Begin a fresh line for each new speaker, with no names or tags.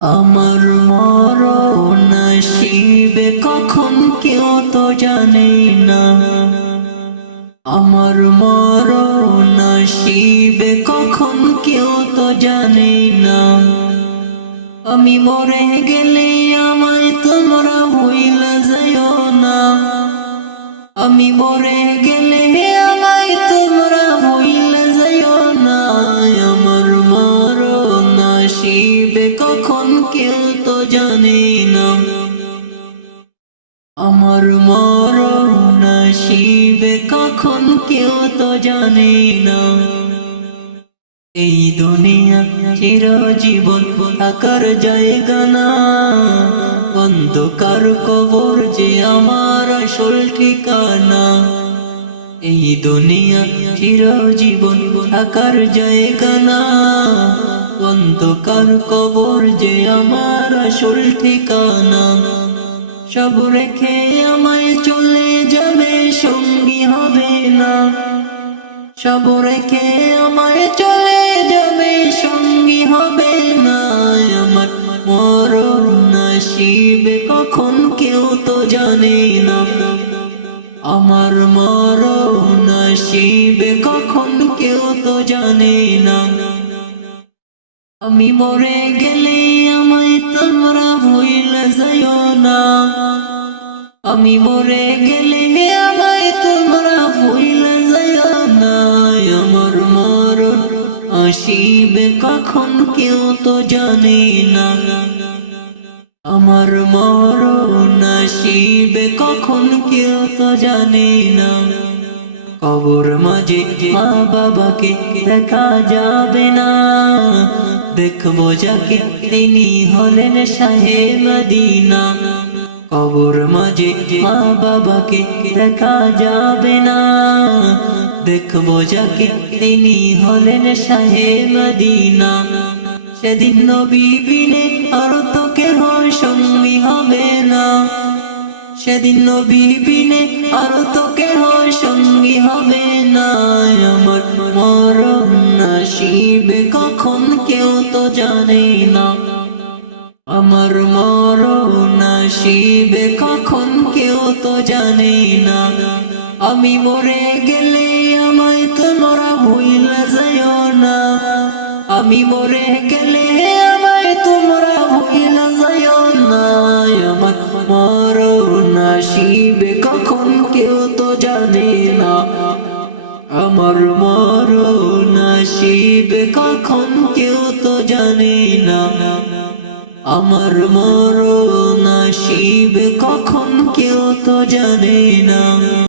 আমার মরণ আসিবে কখন কেউ তো জানে না। আমার মরণ আসিবে কখন কেউ তো জানে না। আমি মরে গেলে আমায় তোমরা ভুইলা যাইও না। আমি মরে গেলে আমায় তোমরা ভুইলা যাইও না। আমার আসিবে কখন কেউ তো জানে না। আমার মরণ আসিবে কখন কেউ তো জানে না। এই দুনিয়া চিরজীবন থাকার জায়গা না। অন্ধকার কবর যে আমার আসল ঠিকানা। এই দুনিয়া চিরজীবন থাকার জায়গা না। অন্ধকার কবর যে আমার আসল ঠিকানা। সব রেখে আমায় চলে যাবে, সঙ্গী হবে না। সব রেখে আমায় চলে যাবে, সঙ্গী হবে না। আমার মরণ আসিবে কখন কেউ তো জানে না। আমার মরণ আসিবে কখন কেউ তো আমি মরে গেলে আমায় তোমরা ভুইলা যাইও না। আমি মরে গেলে আমায় তোমরা ভুইলা যাইও না। আমার মরণ আসিবে কখন কেউ তো জানে না। আমার মরণ আসিবে কখন কেউ তো জানে না। কবর মাঝে মা বাবাকে দেখা যাবে না। দেখব যাকে তিনি হলেন শাহে মদিনা। কবর মাঝে মা বাবাকে দেখা যাবে না। দেখব যাকে তিনি হলেন শাহে মদিনা। সেদিন নবী বিনে আর তো কেহ সঙ্গী হবে না। সেদিন নবী বিনে আর তো কেহ সঙ্গী হবে না। জানে না। আমি মরে গেলে আমায় তোমরা ভুইলা যাইও না। আমি মরে গেলে আমায় তোমরা ভুইলা যাইও না। আমার মরণ আসিবে কখন কেউ তো জানে না। আমার মরণ আসিবে কখন কেউ তো জানে না। আমার মরণ আসিবে কখন কেউ তো জানে না।